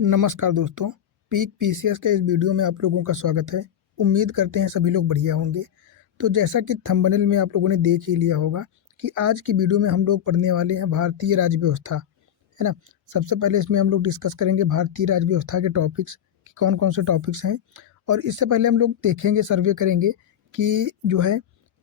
नमस्कार दोस्तों, peak PCS के इस वीडियो में आप लोगों का स्वागत है। उम्मीद करते हैं सभी लोग बढ़िया होंगे। तो जैसा कि थंबनेल में आप लोगों ने देख ही लिया होगा कि आज की वीडियो में हम लोग पढ़ने वाले हैं भारतीय राज्य व्यवस्था, है ना। सबसे पहले इसमें हम लोग डिस्कस करेंगे भारतीय राज्य व्यवस्था के टॉपिक्स कि कौन-कौन से टॉपिक्स हैं, और इससे पहले हम लोग देखेंगे, सर्वे करेंगे कि जो है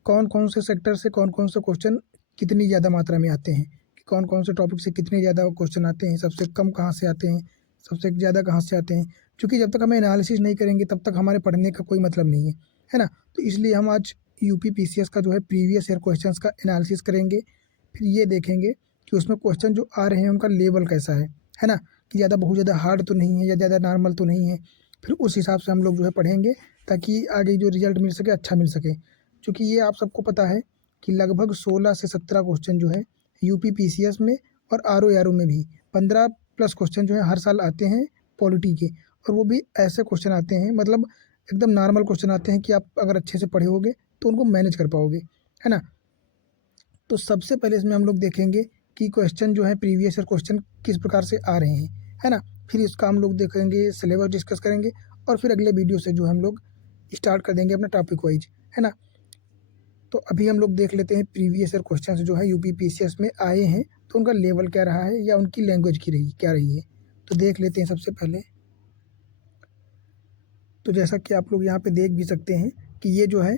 कौन-कौन से सेक्टर से कौन-कौन से क्वेश्चन कितनी ज़्यादा मात्रा में आते हैं, कि कौन-कौन से टॉपिक से कितने ज़्यादा क्वेश्चन आते हैं, सबसे कम कहाँ से आते हैं, सबसे ज़्यादा कहाँ से आते हैं। क्योंकि जब तक हमें एनालिसिस नहीं करेंगे तब तक हमारे पढ़ने का कोई मतलब नहीं है ना। तो इसलिए हम आज यूपी पीसीएस का जो है प्रीवियस ईयर क्वेश्चंस का एनालिसिस करेंगे। फिर ये देखेंगे कि उसमें क्वेश्चन जो आ रहे हैं उनका लेवल कैसा है ना, कि ज़्यादा बहुत ज़्यादा हार्ड तो नहीं है या ज़्यादा नॉर्मल तो नहीं है। फिर उस हिसाब से हम लोग जो है पढ़ेंगे ताकि आगे जो रिजल्ट मिल सके अच्छा मिल सके। चूँकि ये आप सबको पता है कि लगभग 16 से 17 क्वेश्चन जो है यूपी पीसीएस में और आरओ में भी 15 प्लस क्वेश्चन जो है हर साल आते हैं पॉलिटी के। और वो भी ऐसे क्वेश्चन आते हैं, मतलब एकदम नॉर्मल क्वेश्चन आते हैं कि आप अगर अच्छे से पढ़े होगे तो उनको मैनेज कर पाओगे, है ना। तो सबसे पहले इसमें हम लोग देखेंगे कि क्वेश्चन जो है प्रीवियस ईयर क्वेश्चन किस प्रकार से आ रहे हैं, है ना। फिर इसका हम लोग देखेंगे, सिलेबस डिस्कस करेंगे, और फिर अगले वीडियो से जो हम लोग स्टार्ट कर देंगे अपना टॉपिक वाइज, है ना। तो अभी हम लोग देख लेते हैं प्रीवियस ईयर क्वेश्चन जो है यूपी पीसीएस में आए हैं तो उनका लेवल क्या रहा है या उनकी लैंग्वेज की क्या रही है। तो देख लेते हैं सबसे पहले। तो जैसा कि आप लोग यहाँ पे देख भी सकते हैं कि ये जो है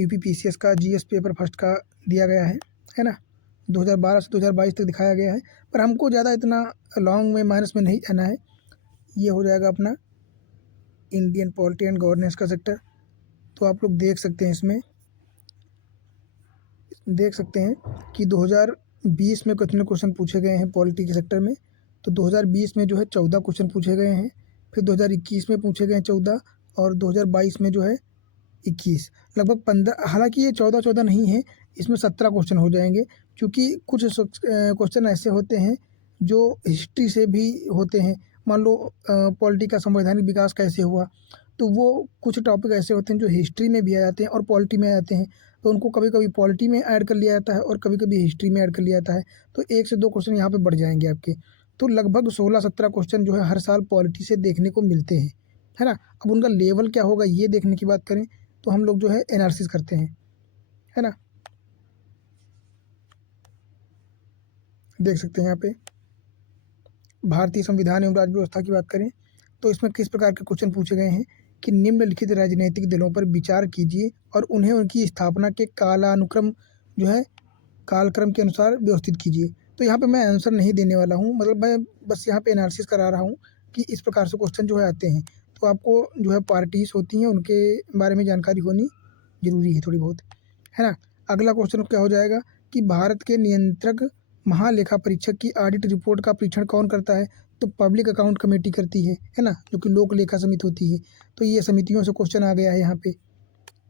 यूपी पीसीएस का जीएस पेपर फर्स्ट का दिया गया है ना। 2012 से 2022 तक दिखाया गया है, पर हमको ज़्यादा इतना लॉन्ग में माइनस में नहीं आना है। ये हो जाएगा अपना इंडियन पॉलिटी एंड गवर्नेंस का सेक्टर। तो आप लोग देख सकते हैं, इसमें देख सकते हैं कि 2020 में कितने क्वेश्चन पूछे गए हैं पॉलिटी के सेक्टर में। तो 2020 में जो है 14 क्वेश्चन पूछे गए हैं। फिर 2021 में पूछे गए हैं 14, और 2022 में जो है 21, लगभग 15। हालांकि ये 14 नहीं है, इसमें 17 क्वेश्चन हो जाएंगे, क्योंकि कुछ क्वेश्चन ऐसे होते हैं जो हिस्ट्री से भी होते हैं। मान लो पॉलिटी का संवैधानिक विकास कैसे हुआ, तो वो कुछ टॉपिक ऐसे होते हैं जो हिस्ट्री में भी आ जाते हैं और पॉलिटी में आ जाते हैं। तो उनको कभी कभी पॉलिटी में ऐड कर लिया जाता है और कभी कभी हिस्ट्री में ऐड कर लिया जाता है। तो 1 से 2 क्वेश्चन यहाँ पे बढ़ जाएंगे आपके। तो लगभग 16-17 क्वेश्चन जो है हर साल पॉलिटी से देखने को मिलते हैं, है ना। अब उनका लेवल क्या होगा ये देखने की बात करें तो हम लोग जो है एनालिसिस करते हैं, है ना। देख सकते हैं यहाँ पे भारतीय संविधान एवं राज्य व्यवस्था की बात करें तो इसमें किस प्रकार के क्वेश्चन पूछे गए हैं कि निम्नलिखित राजनीतिक दलों पर विचार कीजिए और उन्हें उनकी स्थापना के कालानुक्रम जो है कालक्रम के अनुसार व्यवस्थित कीजिए। तो यहाँ पे मैं आंसर नहीं देने वाला हूँ, मतलब मैं बस यहाँ पे एनालिसिस करा रहा हूँ कि इस प्रकार से क्वेश्चन जो है आते हैं। तो आपको जो है पार्टीज होती हैं उनके बारे में जानकारी होनी जरूरी है थोड़ी बहुत, है ना। अगला क्वेश्चन क्या हो जाएगा कि भारत के नियंत्रक महालेखा परीक्षक की ऑडिट रिपोर्ट का परीक्षण कौन करता है। तो पब्लिक अकाउंट कमेटी करती है ना, जो कि लोक लेखा समिति होती है। तो ये समितियों से क्वेश्चन आ गया है यहाँ पे,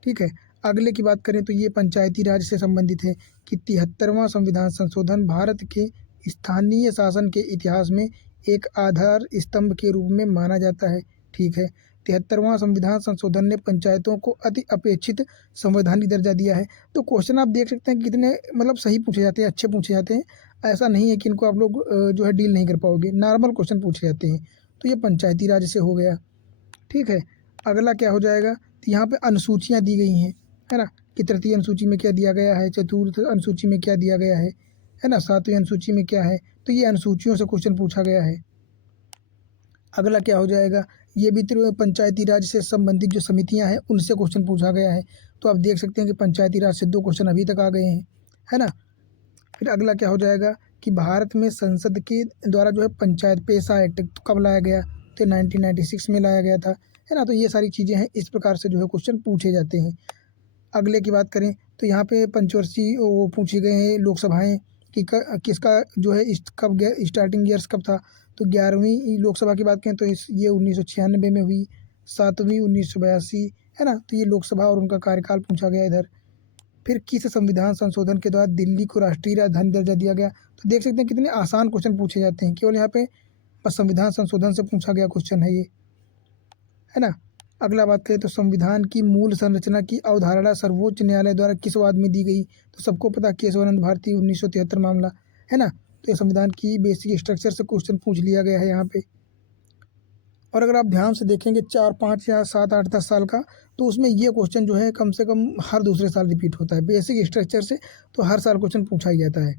ठीक है। अगले की बात करें तो ये पंचायती राज से संबंधित है कि 73वां संविधान संशोधन भारत के स्थानीय शासन के इतिहास में एक आधार स्तंभ के रूप में माना जाता है, ठीक है। 73वां संविधान संशोधन ने पंचायतों को अति अपेक्षित संवैधानिक दर्जा दिया है। तो क्वेश्चन आप देख सकते हैं कि कितने मतलब सही पूछे जाते हैं, अच्छे पूछे जाते हैं। ऐसा नहीं है कि इनको आप लोग जो है डील नहीं कर पाओगे, नॉर्मल क्वेश्चन पूछे जाते हैं। तो ये पंचायती राज से हो गया, ठीक है। अगला क्या हो जाएगा, तो यहाँ पे अनुसूचियाँ दी गई हैं, है ना, कि तृतीय अनुसूची में क्या दिया गया है, चतुर्थ अनुसूची में क्या दिया गया है ना, सातवीं अनुसूची में क्या है। तो ये अनुसूचियों से क्वेश्चन पूछा गया है। अगला क्या हो जाएगा, ये भी पंचायती राज से संबंधित जो समितियां हैं उनसे क्वेश्चन पूछा गया है। तो आप देख सकते हैं कि पंचायती राज से 2 क्वेश्चन अभी तक आ गए हैं, है ना। फिर अगला क्या हो जाएगा कि भारत में संसद के द्वारा जो है पंचायत पेशा एक्ट कब लाया गया, तो 1996 में लाया गया था, है ना। तो ये सारी चीज़ें हैं, इस प्रकार से जो है क्वेश्चन पूछे जाते हैं। अगले की बात करें तो यहाँ पे पंचवर्षीय वो पूछे गए हैं लोकसभाएं कि किसका जो है कब स्टार्टिंग ईयर्स कब था। तो 11वीं लोकसभा की बात करें तो ये 1996 में हुई, 7वीं 1982, है ना। तो ये लोकसभा और उनका कार्यकाल पूछा गया इधर। फिर किस संविधान संशोधन के द्वारा दिल्ली को राष्ट्रीय राजधानी दर्जा दिया गया। तो देख सकते हैं कितने आसान क्वेश्चन पूछे जाते हैं, केवल यहाँ पे बस संविधान संशोधन से पूछा गया क्वेश्चन है ये, है ना। अगला बात करें तो संविधान की मूल संरचना की अवधारणा सर्वोच्च न्यायालय द्वारा किस वाद में दी गई। तो सबको पता केशवानंद भारती 1973 मामला, है ना। तो ये संविधान की बेसिक स्ट्रक्चर से क्वेश्चन पूछ लिया गया है यहाँ पे। और अगर आप ध्यान से देखेंगे 4, 5 या 7, 8, 10 साल का, तो उसमें ये क्वेश्चन जो है कम से कम हर दूसरे साल रिपीट होता है। बेसिक स्ट्रक्चर से तो हर साल क्वेश्चन पूछा ही जाता है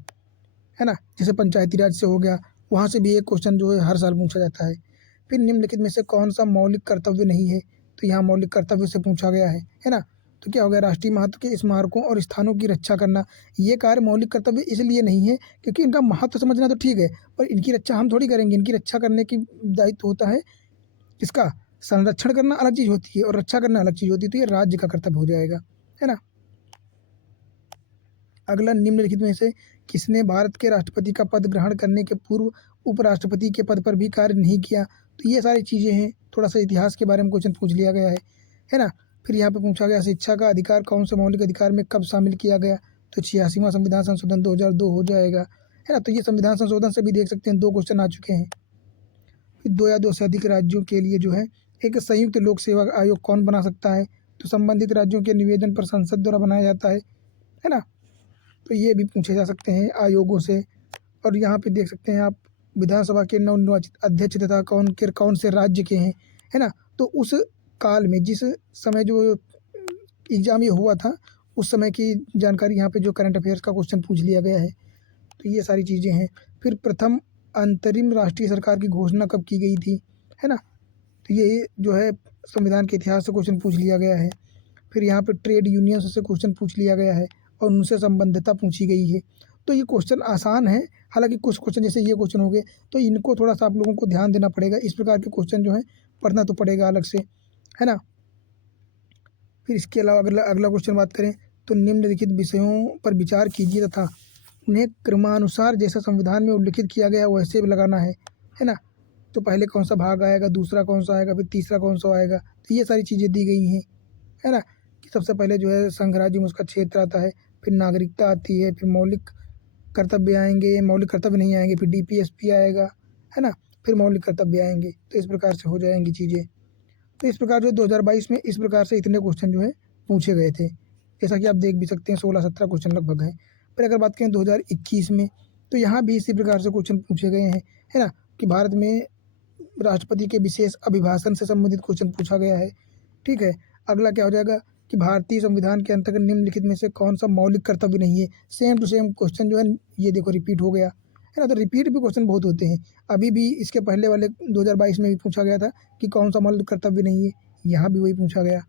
ना। जैसे पंचायती राज से हो गया, वहाँ से भी एक क्वेश्चन जो है हर साल पूछा जाता है। फिर निम्नलिखित में से कौन सा मौलिक कर्तव्य नहीं है, तो यहाँ मौलिक कर्तव्य से पूछा गया है ना। तो क्या हो गया, राष्ट्रीय महत्व के स्मारकों और स्थानों की रक्षा करना। ये कार्य मौलिक कर्तव्य इसलिए नहीं है क्योंकि इनका महत्व समझना तो ठीक है, पर इनकी रक्षा हम थोड़ी करेंगे। इनकी रक्षा करने की दायित्व होता है किसका, संरक्षण करना अलग चीज़ होती है और रक्षा करना अलग चीज़ होती है, तो ये राज्य का कर्तव्य हो जाएगा, है ना। अगला, निम्नलिखित में से किसने भारत के राष्ट्रपति का पद ग्रहण करने के पूर्व उपराष्ट्रपति के पद पर भी कार्य नहीं किया। तो ये सारी चीज़ें हैं। थोड़ा सा इतिहास के बारे में क्वेश्चन पूछ लिया गया है ना। फिर यहाँ पे पूछा गया शिक्षा का अधिकार कौन से मौलिक अधिकार में कब शामिल किया गया, तो 86वां संविधान संशोधन 2002 हो जाएगा, है ना। तो ये संविधान संशोधन से भी देख सकते हैं 2 क्वेश्चन आ चुके हैं। फिर 2 या 2 से अधिक राज्यों के लिए जो है एक संयुक्त लोक सेवा आयोग कौन बना सकता है, तो संबंधित राज्यों के निवेदन पर संसद द्वारा बनाया जाता है ना। तो ये भी पूछे जा सकते हैं आयोगों से। और यहाँ पे देख सकते हैं आप विधानसभा के नवनिर्वाचित अध्यक्ष तथा कौन से राज्य के हैं, है ना। तो उस काल में जिस समय जो एग्ज़ाम ये हुआ था, उस समय की जानकारी यहाँ पे जो करंट अफेयर्स का क्वेश्चन पूछ लिया गया है। तो ये सारी चीज़ें हैं। फिर प्रथम अंतरिम राष्ट्रीय सरकार की घोषणा कब की गई थी, है ना। तो ये जो है संविधान के इतिहास से क्वेश्चन पूछ लिया गया है। फिर यहाँ पे ट्रेड यूनियंस से क्वेश्चन पूछ लिया गया है और उनसे संबद्धता पूछी गई है। तो ये क्वेश्चन आसान है, हालांकि कुछ क्वेश्चन जैसे ये क्वेश्चन हो गए तो इनको थोड़ा सा आप लोगों को ध्यान देना पड़ेगा। इस प्रकार के क्वेश्चन जो है पढ़ना तो पड़ेगा अलग से, है ना। फिर इसके अलावा अगला क्वेश्चन बात करें तो निम्नलिखित विषयों पर विचार कीजिए तथा उन्हें क्रमानुसार जैसा संविधान में उल्लिखित किया गया वैसे भी लगाना है ना। तो पहले कौन सा भाग आएगा, दूसरा कौन सा आएगा, फिर तीसरा कौन सा आएगा, तो ये सारी चीज़ें दी गई हैं, है ना। कि सबसे पहले जो है संघ राज्य में उसका क्षेत्र आता है, फिर नागरिकता आती है, फिर मौलिक कर्तव्य आएंगे, मौलिक कर्तव्य नहीं आएंगे, फिर DPSP आएगा, है ना। फिर मौलिक कर्तव्य आएंगे। तो इस प्रकार से हो जाएंगी चीज़ें। तो इस प्रकार जो 2022 में इस प्रकार से इतने क्वेश्चन जो है पूछे गए थे, जैसा कि आप देख भी सकते हैं 16-17 क्वेश्चन लगभग हैं। फिर अगर बात करें 2021 में, तो यहाँ भी इसी प्रकार से क्वेश्चन पूछे गए हैं, है ना। कि भारत में राष्ट्रपति के विशेष अभिभाषण से संबंधित क्वेश्चन पूछा गया है, ठीक है। अगला क्या हो जाएगा कि भारतीय संविधान के अंतर्गत निम्नलिखित में से कौन सा मौलिक कर्तव्य नहीं है। सेम टू सेम क्वेश्चन जो है ये देखो रिपीट हो गया, है ना। तो रिपीट भी क्वेश्चन बहुत होते हैं। अभी भी इसके पहले वाले 2022 में भी पूछा गया था कि कौन सा मौलिक कर्तव्य नहीं है, यहाँ भी वही पूछा गया,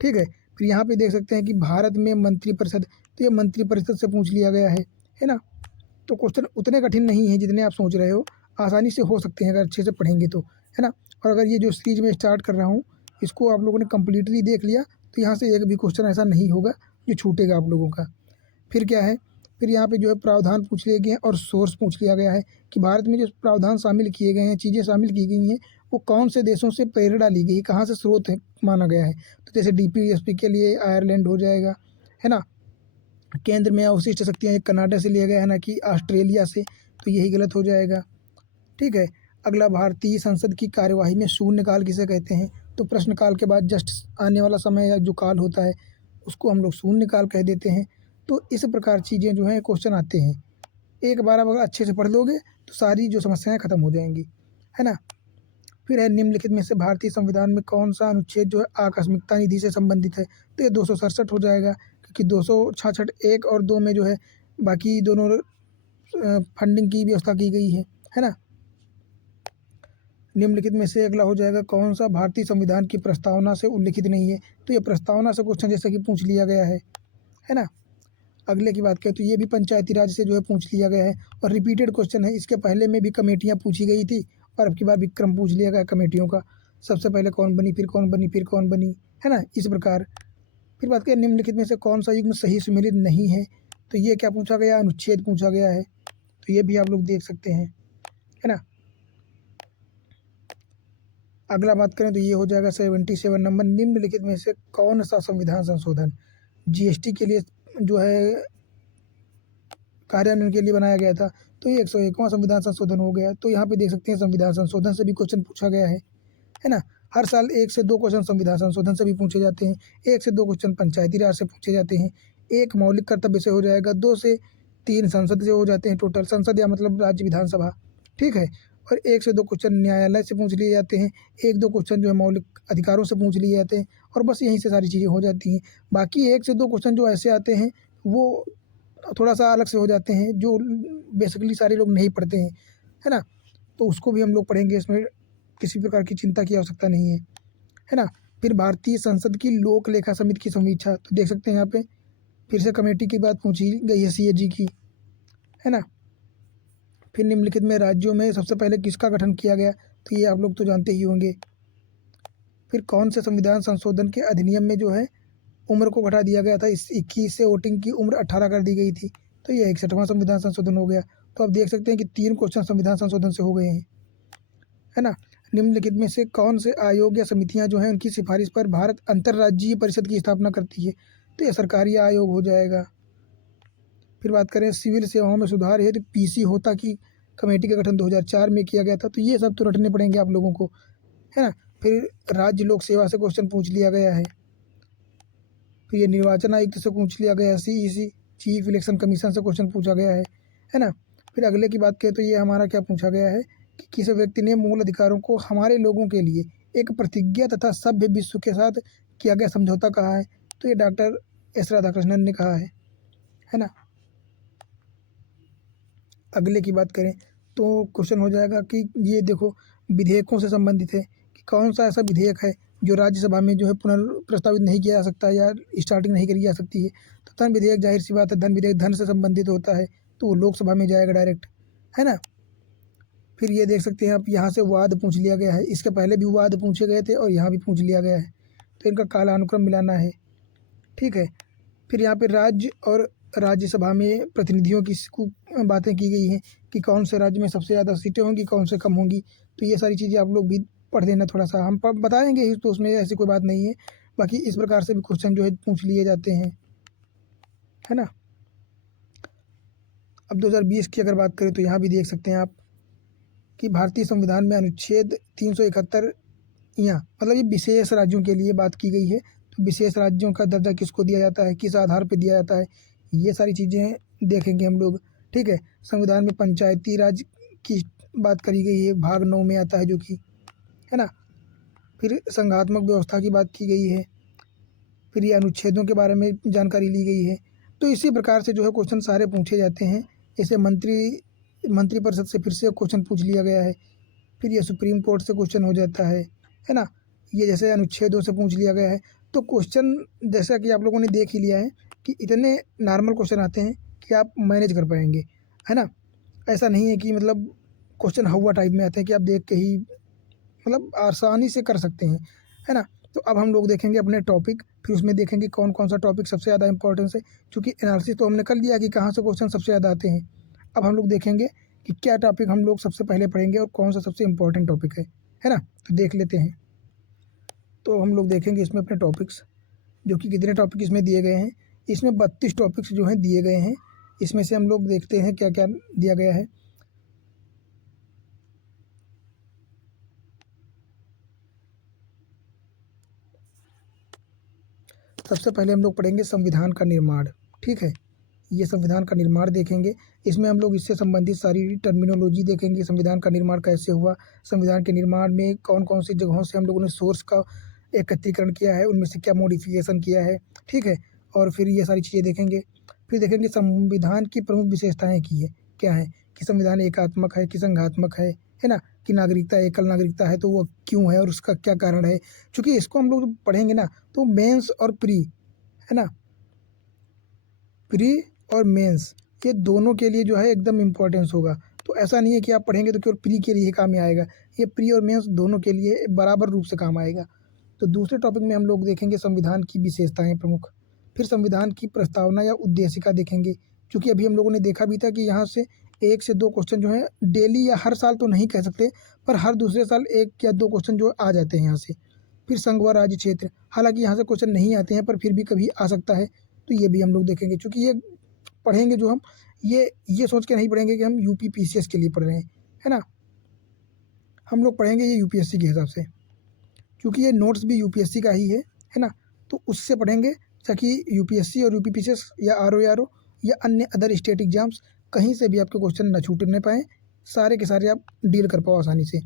ठीक है। फिर यहाँ पे देख सकते हैं कि भारत में मंत्रिपरिषद, तो ये मंत्रिपरिषद से पूछ लिया गया है ना। तो क्वेश्चन उतने कठिन नहीं है जितने आप सोच रहे हो, आसानी से हो सकते हैं अगर अच्छे से पढ़ेंगे तो, है ना। और अगर ये जो सीरीज में स्टार्ट कर रहा हूँ इसको आप लोगों ने कम्प्लीटली देख लिया तो यहाँ से एक भी क्वेश्चन ऐसा नहीं होगा जो छूटेगा आप लोगों का। फिर क्या है, फिर यहाँ पे जो है प्रावधान पूछ लिए गए हैं और सोर्स पूछ लिया गया है कि भारत में जो प्रावधान शामिल किए गए हैं, चीज़ें शामिल की गई हैं, वो कौन से देशों से प्रेरणा ली गई, कहाँ से स्रोत है माना गया है। तो जैसे DPSP के लिए आयरलैंड हो जाएगा, है ना। केंद्र में अवशिष्ट शक्तियाँ एक कनाडा से लिया गया है ना कि ऑस्ट्रेलिया से, तो यही गलत हो जाएगा, ठीक है। अगला, भारतीय संसद की कार्यवाही में शून्यकाल किसे कहते हैं, तो प्रश्नकाल के बाद जस्ट आने वाला समय या जो काल होता है उसको हम लोग शून्यकाल कह देते हैं। तो इस प्रकार चीज़ें जो हैं क्वेश्चन आते हैं। एक बार अगर अच्छे से पढ़ लोगे तो सारी जो समस्याएं खत्म हो जाएंगी, है ना। फिर है निम्नलिखित में से भारतीय संविधान में कौन सा अनुच्छेद जो है आकस्मिकता निधि से संबंधित है, तो ये 267 हो जाएगा क्योंकि 266 1 और 2 में जो है बाकी दोनों फंडिंग की व्यवस्था की गई है ना। निम्नलिखित में से अगला हो जाएगा कौन सा भारतीय संविधान की प्रस्तावना से उल्लिखित नहीं है, तो ये प्रस्तावना से क्वेश्चन जैसे कि पूछ लिया गया है ना। अगले की बात करें तो ये भी पंचायती राज से जो है पूछ लिया गया है और रिपीटेड क्वेश्चन है। इसके पहले में भी कमेटियाँ पूछी गई थी और अब की बार विक्रम पूछ लिया गया कमेटियों का, सबसे पहले कौन बनी, फिर कौन बनी, फिर कौन बनी, है ना, इस प्रकार। फिर बात करें निम्नलिखित में से कौन सा युग्म सही सुमेलित नहीं है, तो ये क्या पूछा गया, अनुच्छेद पूछा गया है। तो ये भी आप लोग देख सकते हैं, है ना। अगला बात करें तो ये हो जाएगा 77 नंबर, निम्नलिखित में से कौन सा संविधान संशोधन GST के लिए जो है कार्यान्वयन के लिए बनाया गया था, तो ये 101वां संविधान संशोधन हो गया। तो यहाँ पे देख सकते हैं संविधान संशोधन से भी क्वेश्चन पूछा गया है ना। हर साल 1 से 2 क्वेश्चन संविधान संशोधन से भी पूछे जाते हैं, 1 से 2 क्वेश्चन पंचायती राज से पूछे जाते हैं, 1 मौलिक कर्तव्य से हो जाएगा, 2 से 3 संसद से हो जाते हैं टोटल, संसद या मतलब राज्य विधानसभा, ठीक है। और 1 से 2 क्वेश्चन न्यायालय से पूछ लिए जाते हैं, 1-2 क्वेश्चन जो है मौलिक अधिकारों से पूछ लिए जाते हैं और बस यहीं से सारी चीज़ें हो जाती हैं। बाकी 1 से 2 क्वेश्चन जो ऐसे आते हैं वो थोड़ा-सा अलग से हो जाते हैं, जो बेसिकली सारे लोग नहीं पढ़ते हैं, है ना? तो उसको भी हम लोग पढ़ेंगे, इसमें किसी प्रकार की चिंता की आवश्यकता नहीं है ना? फिर भारतीय संसद की लोक लेखा समिति की समीक्षा, तो देख सकते हैं यहाँ पे फिर से कमेटी की बात पूछी गई है सीएजी की, है ना? फिर निम्नलिखित में राज्यों में सबसे पहले किसका गठन किया गया, तो ये आप लोग तो जानते ही होंगे। फिर कौन से संविधान संशोधन के अधिनियम में जो है उम्र को घटा दिया गया था, इस 21 से वोटिंग की उम्र 18 कर दी गई थी, तो ये 61वां संविधान संशोधन हो गया। तो आप देख सकते हैं कि 3 क्वेश्चन संविधान संशोधन से हो गए हैं, है ना? निम्नलिखित में से कौन से आयोग या समितियां जो हैं उनकी सिफारिश पर भारत अंतर्राज्यीय परिषद की स्थापना करती है, तो यह सरकारी आयोग हो जाएगा। फिर बात करें सिविल सेवाओं में सुधार हेतु पीसी होता की कमेटी का गठन 2004 में किया गया था, तो ये सब तो रटने पड़ेंगे आप लोगों को, है ना? फिर राज्य लोक सेवा से क्वेश्चन पूछ लिया गया है। फिर ये निर्वाचन आयुक्त से पूछ लिया गया है, सीईसी चीफ इलेक्शन कमीशन से क्वेश्चन पूछा गया है ना? फिर अगले की बात करें तो ये हमारा क्या पूछा गया है कि किसी व्यक्ति ने मूल अधिकारों को हमारे लोगों के लिए एक प्रतिज्ञा तथा सभ्य विश्व के साथ किया गया समझौता कहा है, तो ये डॉक्टर एस राधाकृष्णन ने कहा है ना? अगले की बात करें तो क्वेश्चन हो जाएगा कि ये देखो विधेयकों से संबंधित है कि कौन सा ऐसा विधेयक है जो राज्यसभा में जो है पुनर्प्रस्तावित नहीं किया जा सकता या स्टार्टिंग नहीं करी जा सकती है। तो धन विधेयक जाहिर सी बात है, धन विधेयक धन से संबंधित होता है, तो वो लोकसभा में जाएगा डायरेक्ट, है ना? फिर ये देख सकते हैं आप, यहाँ से वाद पूछ लिया गया है, इसके पहले भी वाद पूछे गए थे और यहाँ भी पूछ लिया गया है, तो इनका कालानुक्रम मिलाना है, ठीक है? फिर यहाँ पे राज्य और राज्यसभा में प्रतिनिधियों की बातें की गई हैं कि कौन से राज्य में सबसे ज़्यादा सीटें होंगी, कौन से कम होंगी, तो ये सारी चीज़ें आप लोग भी पढ़ देना थोड़ा सा, हम बताएंगे ही, तो उसमें ऐसी कोई बात नहीं है। बाकी इस प्रकार से भी क्वेश्चन जो है पूछ लिए जाते हैं, है ना? अब 2020 की अगर बात करें तो यहाँ भी देख सकते हैं आप कि भारतीय संविधान में अनुच्छेद 371 यहाँ मतलब ये विशेष राज्यों के लिए बात की गई है, तो विशेष राज्यों का दर्जा किसको दिया जाता है, किस आधार पर दिया जाता है, ये सारी चीज़ें देखेंगे हम लोग, ठीक है? संविधान में पंचायती राज की बात करी गई है, भाग 9 में आता है जो कि, है ना? फिर संघात्मक व्यवस्था की बात की गई है, फिर ये अनुच्छेदों के बारे में जानकारी ली गई है। तो इसी प्रकार से जो है क्वेश्चन सारे पूछे जाते हैं। इसे मंत्रिपरिषद से फिर से क्वेश्चन पूछ लिया गया है, फिर ये सुप्रीम कोर्ट से क्वेश्चन हो जाता है ना? ये जैसे अनुच्छेदों से पूछ लिया गया है, तो क्वेश्चन जैसा कि आप लोगों ने देख ही लिया है कि इतने नॉर्मल क्वेश्चन आते हैं कि आप मैनेज कर पाएंगे, है ना? ऐसा नहीं है कि मतलब क्वेश्चन हवा टाइप में आते हैं कि आप देख के ही मतलब आसानी से कर सकते हैं, है ना? तो अब हम लोग देखेंगे अपने टॉपिक, फिर उसमें देखेंगे कौन कौन सा टॉपिक सबसे ज़्यादा इंपॉर्टेंस है, क्योंकि एनालिसिस तो हमने कर लिया कि कहाँ से क्वेश्चन सबसे ज़्यादा आते हैं। अब हम लोग देखेंगे कि क्या टॉपिक हम लोग सबसे पहले पढ़ेंगे और कौन सा सबसे इम्पोर्टेंट टॉपिक है ना? तो देख लेते हैं। तो हम लोग देखेंगे इसमें अपने टॉपिक्स, जो कि कितने टॉपिक इसमें दिए गए हैं। इसमें 32 टॉपिक्स जो हैं दिए गए हैं, इसमें से हम लोग देखते हैं क्या क्या दिया गया है। सबसे पहले हम लोग पढ़ेंगे संविधान का निर्माण, ठीक है? ये संविधान का निर्माण देखेंगे, इसमें हम लोग इससे संबंधित सारी टर्मिनोलॉजी देखेंगे, संविधान का निर्माण कैसे हुआ, संविधान के निर्माण में कौन कौन सी जगहों से हम लोगों ने सोर्स का एकत्रीकरण किया है, उनमें से क्या मॉडिफिकेशन किया है, ठीक है? और फिर ये सारी चीज़ें देखेंगे। फिर देखेंगे संविधान की प्रमुख विशेषताएँ की है क्या है, कि संविधान एकात्मक है कि संघात्मक है ना? कि नागरिकता एकल नागरिकता है तो वो क्यों है और उसका क्या कारण है, क्योंकि इसको हम लोग पढ़ेंगे ना तो मेंस और प्री, है ना? प्री और मेंस ये दोनों के लिए जो है एकदम इम्पोर्टेंस होगा। तो ऐसा नहीं है कि आप पढ़ेंगे तो केवल प्री के लिए ही काम में आएगा, ये प्री और मेंस दोनों के लिए बराबर रूप से काम आएगा। तो दूसरे टॉपिक में हम लोग देखेंगे संविधान की विशेषताएं प्रमुख, फिर संविधान की प्रस्तावना या उद्देशिका देखेंगे, क्योंकि अभी हम लोगों ने देखा भी था कि यहाँ से 1 से 2 क्वेश्चन जो हैं डेली या हर साल तो नहीं कह सकते, पर हर दूसरे साल 1 या 2 क्वेश्चन जो आ जाते हैं यहाँ से। फिर संघ व राज्य क्षेत्र, हालांकि यहाँ से क्वेश्चन नहीं आते हैं पर फिर भी कभी आ सकता है, तो ये भी हम लोग देखेंगे। क्योंकि ये पढ़ेंगे जो हम ये सोच के नहीं पढ़ेंगे कि हम यूपी पीसीएस के लिए पढ़ रहे हैं, है ना? हम लोग पढ़ेंगे ये यूपीएससी के हिसाब से, क्योंकि ये नोट्स भी यूपीएससी का ही है ना? तो उससे पढ़ेंगे ताकि यूपीएससी और यूपी पीसीएस या आरओ या अन्य अदर स्टेट एग्जाम्स कहीं से भी आपके क्वेश्चन ना छूटने पाएँ, सारे के सारे आप डील कर पाओ आसानी से,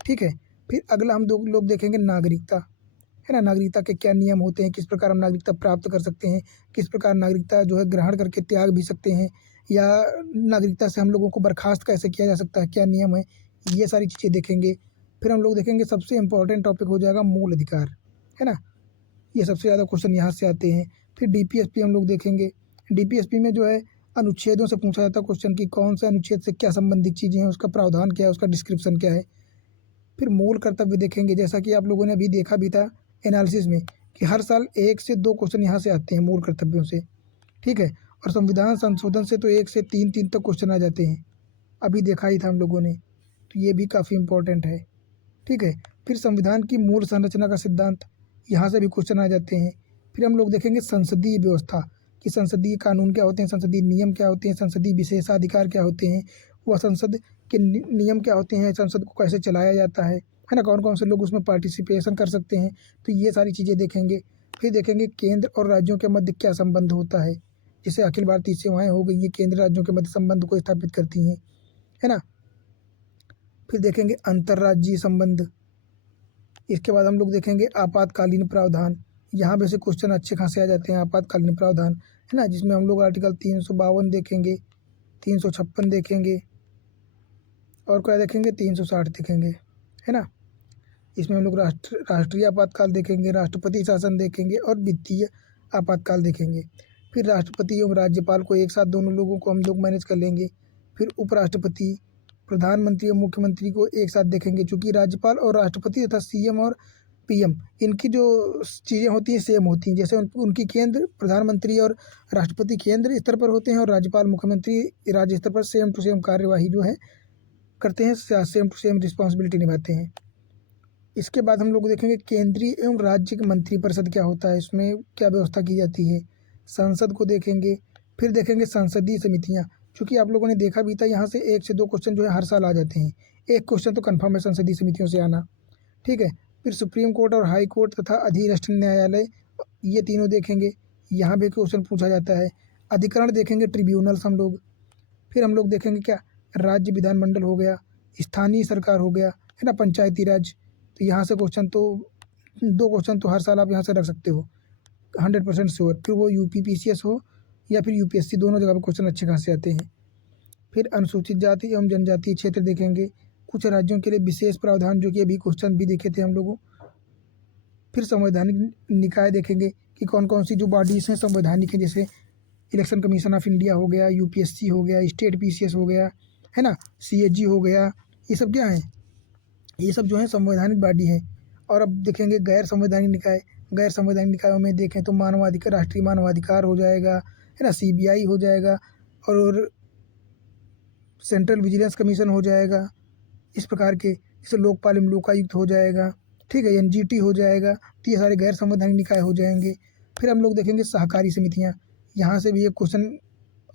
ठीक है। फिर अगला हम लोग देखेंगे नागरिकता, है ना। नागरिकता के क्या नियम होते हैं, किस प्रकार हम नागरिकता प्राप्त कर सकते हैं, किस प्रकार नागरिकता जो है ग्रहण करके त्याग भी सकते हैं, या नागरिकता से हम लोगों को बर्खास्त कैसे किया जा सकता है, क्या नियम है, ये सारी चीज़ें देखेंगे। फिर हम लोग देखेंगे सबसे इम्पोर्टेंट टॉपिक हो जाएगा मूल अधिकार, है ना। ये सबसे ज़्यादा क्वेश्चन यहाँ से आते हैं। फिर डीपीएसपी हम लोग देखेंगे। डीपीएसपी में जो है अनुच्छेदों से पूछा जाता है क्वेश्चन कि कौन से अनुच्छेद से क्या संबंधित चीज़ें हैं, उसका प्रावधान क्या है, उसका डिस्क्रिप्शन क्या है। फिर मूल कर्तव्य देखेंगे, जैसा कि आप लोगों ने अभी देखा भी था एनालिसिस में कि हर साल 1 से 2 क्वेश्चन यहाँ से आते हैं मूल कर्तव्यों से, ठीक है। और संविधान संशोधन से तो 1 से 3 तक क्वेश्चन आ जाते हैं, अभी देखा ही था हम लोगों ने, तो ये भी काफ़ी इम्पोर्टेंट है, ठीक है। फिर संविधान की मूल संरचना का सिद्धांत, यहाँ से भी क्वेश्चन आ जाते हैं। फिर हम लोग देखेंगे संसदीय व्यवस्था कि संसदीय कानून क्या होते हैं, संसदीय नियम क्या होते हैं, संसदीय विशेषाधिकार क्या होते हैं, वह संसद के नियम क्या होते हैं, संसद को कैसे चलाया जाता है ना, कौन कौन से लोग उसमें पार्टिसिपेशन कर सकते हैं, तो ये सारी चीज़ें देखेंगे। फिर देखेंगे केंद्र और राज्यों के मध्य क्या संबंध होता है, जैसे अखिल भारतीय सेवाएं हो गई, ये केंद्र राज्यों के मध्य संबंध को स्थापित करती हैं, है ना। फिर देखेंगे अंतर्राज्यीय संबंध। इसके बाद हम लोग देखेंगे आपातकालीन प्रावधान, यहाँ पे से क्वेश्चन अच्छे खासे आ जाते हैं। आपातकालीन प्रावधान, है ना, जिसमें हम लोग आर्टिकल 352 देखेंगे, 356 देखेंगे, और क्या देखेंगे, 360 देखेंगे, है ना। इसमें हम लोग राष्ट्रीय आपातकाल देखेंगे, राष्ट्रपति शासन देखेंगे और वित्तीय आपातकाल देखेंगे। फिर राष्ट्रपति एवं राज्यपाल को एक साथ दोनों लोगों को हम लोग मैनेज कर लेंगे। फिर उपराष्ट्रपति, प्रधानमंत्री और मुख्यमंत्री को एक साथ देखेंगे, चूँकि राज्यपाल और राष्ट्रपति तथा सीएम और पीएम इनकी जो चीज़ें होती हैं सेम होती हैं, जैसे उनकी केंद्र प्रधानमंत्री और राष्ट्रपति केंद्र स्तर पर होते हैं और राज्यपाल मुख्यमंत्री राज्य स्तर पर सेम टू सेम कार्यवाही जो है करते हैं, सेम टू सेम रिस्पॉन्सिबिलिटी निभाते हैं। इसके बाद हम लोग देखेंगे केंद्रीय एवं राज्य के मंत्रिपरिषद क्या होता है, इसमें क्या व्यवस्था की जाती है, संसद को देखेंगे। फिर देखेंगे संसदीय समितियाँ, क्योंकि आप लोगों ने देखा भी था यहाँ से 1 से 2 क्वेश्चन जो है हर साल आ जाते हैं, एक क्वेश्चन तो कन्फर्म है संसदीय समितियों से आना, ठीक है। फिर सुप्रीम कोर्ट और हाई कोर्ट तथा अधीनस्थ न्यायालय, ये तीनों देखेंगे, यहाँ भी क्वेश्चन पूछा जाता है। अधिकरण देखेंगे, ट्रिब्यूनल्स हम लोग। फिर हम लोग देखेंगे क्या, राज्य विधानमंडल हो गया, स्थानीय सरकार हो गया, है ना, पंचायती राज। तो यहाँ से क्वेश्चन तो 2 क्वेश्चन तो हर साल आप यहाँ से रख सकते हो 100% श्योर। फिर वो यूपीपीसीएस हो या फिर यूपीएससी, दोनों जगह पर क्वेश्चन अच्छे खासे आते हैं। फिर अनुसूचित जाति एवं जनजातीय क्षेत्र देखेंगे, कुछ राज्यों के लिए विशेष प्रावधान, जो कि अभी क्वेश्चन भी देखे थे हम लोगों। फिर संवैधानिक निकाय देखेंगे कि कौन कौन सी जो बॉडीज़ हैं संवैधानिक हैं, जैसे इलेक्शन कमीशन ऑफ इंडिया हो गया, यूपीएससी हो गया, स्टेट पीसीएस हो गया, है ना, सीएजी हो गया, ये सब क्या है, ये सब जो है संवैधानिक बॉडी है। और अब देखेंगे गैर संवैधानिक निकाय। गैर संवैधानिक निकायों में देखें तो मानवाधिकार, राष्ट्रीय मानवाधिकार हो जाएगा, है ना, सीबीआई हो जाएगा, और सेंट्रल विजिलेंस कमीशन हो जाएगा, इस प्रकार के, जैसे लोकपाल एवं लोकायुक्त हो जाएगा, ठीक है, एनजीटी हो जाएगा। तो ये सारे गैर संवैधानिक निकाय हो जाएंगे। फिर हम लोग देखेंगे सहकारी समितियाँ, यहाँ से भी एक क्वेश्चन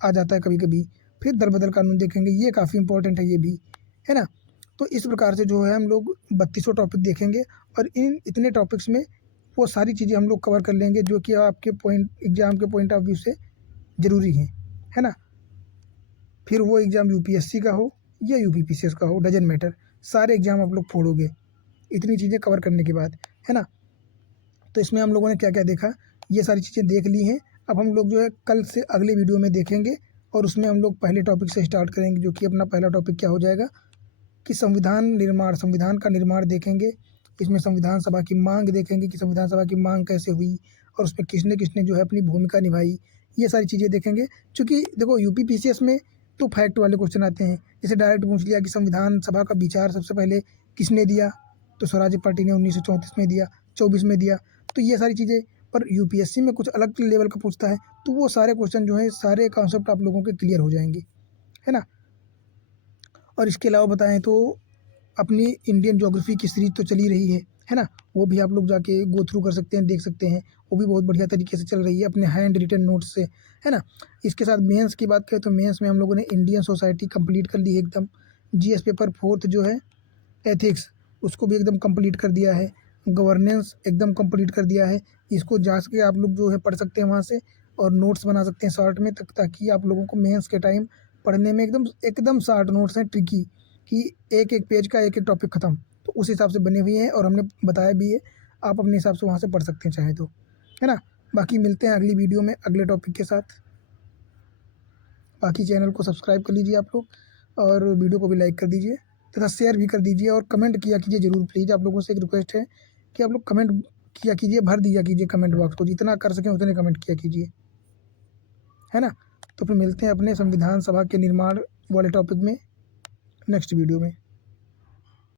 आ जाता है कभी कभी। फिर दर बदल कानून देखेंगे, ये काफ़ी इंपॉर्टेंट है ये भी, है ना। तो इस प्रकार से जो है हम लोग 3200 टॉपिक देखेंगे, और इन इतने टॉपिक्स में वो सारी चीज़ें हम लोग कवर कर लेंगे जो कि आपके एग्ज़ाम के पॉइंट ऑफ व्यू से ज़रूरी हैं, है ना। फिर वो एग्ज़ाम यूपीएससी का हो या यूपीपीसीएस का हो, डजंट मैटर, सारे एग्ज़ाम आप लोग फोड़ोगे इतनी चीज़ें कवर करने के बाद, है ना। तो इसमें हम लोगों ने क्या क्या देखा, ये सारी चीज़ें देख ली हैं। अब हम लोग जो है कल से अगले वीडियो में देखेंगे, और उसमें हम लोग पहले टॉपिक से स्टार्ट करेंगे, जो कि अपना पहला टॉपिक क्या हो जाएगा कि संविधान निर्माण, संविधान का निर्माण देखेंगे। इसमें संविधान सभा की मांग देखेंगे कि संविधान सभा की मांग कैसे हुई, और उसमें किसने किसने जो है अपनी भूमिका निभाई, ये सारी चीज़ें देखेंगे। क्योंकि देखो यूपीपीसीएस में तो फैक्ट वाले क्वेश्चन आते हैं, जैसे डायरेक्ट पूछ लिया कि संविधान सभा का विचार सबसे पहले किसने दिया, तो स्वराज पार्टी ने 1934 में दिया, 24 में दिया, तो ये सारी चीज़ें। पर यूपीएससी में कुछ अलग लेवल का पूछता है, तो वो सारे क्वेश्चन जो है, सारे कॉन्सेप्ट आप लोगों के क्लियर हो जाएंगे, है ना। और इसके अलावा बताएं तो अपनी इंडियन ज्योग्राफी की सीरीज तो चली रही है ना, वो भी आप लोग जाके गो थ्रू कर सकते हैं, देख सकते हैं, वो भी बहुत बढ़िया तरीके से चल रही है अपने हैंड रिटन नोट्स से, है ना। इसके साथ मेंस की बात करें तो मेंस में हम लोगों ने इंडियन सोसाइटी कंप्लीट कर ली है एकदम। जीएस पेपर 4th जो है एथिक्स, उसको भी एकदम कंप्लीट कर दिया है। गवर्नेंस एकदम कंप्लीट कर दिया है। इसको जा के आप लोग जो है पढ़ सकते हैं वहाँ से, और नोट्स बना सकते हैं शॉर्ट में, ताकि आप लोगों को मेंस के टाइम पढ़ने में एकदम एकदम शॉर्ट नोट्स हैं, ट्रिकी, कि एक एक पेज का एक एक टॉपिक ख़त्म, तो उस हिसाब से बने हुए हैं और हमने बताया भी है, आप अपने हिसाब से वहाँ से पढ़ सकते हैं चाहे तो, है ना। बाकी मिलते हैं अगली वीडियो में अगले टॉपिक के साथ। बाकी चैनल को सब्सक्राइब कर लीजिए आप लोग और वीडियो को भी लाइक कर दीजिए तथा शेयर भी कर दीजिए और कमेंट किया कीजिए ज़रूर। प्लीज़ आप लोगों से एक रिक्वेस्ट है कि आप लोग कमेंट किया कीजिए, भर दिया कीजिए कमेंट बॉक्स को, जितना कर सकें उतने कमेंट किया कीजिए, है ना। तो फिर मिलते हैं अपने संविधान सभा के निर्माण वाले टॉपिक में नेक्स्ट वीडियो में।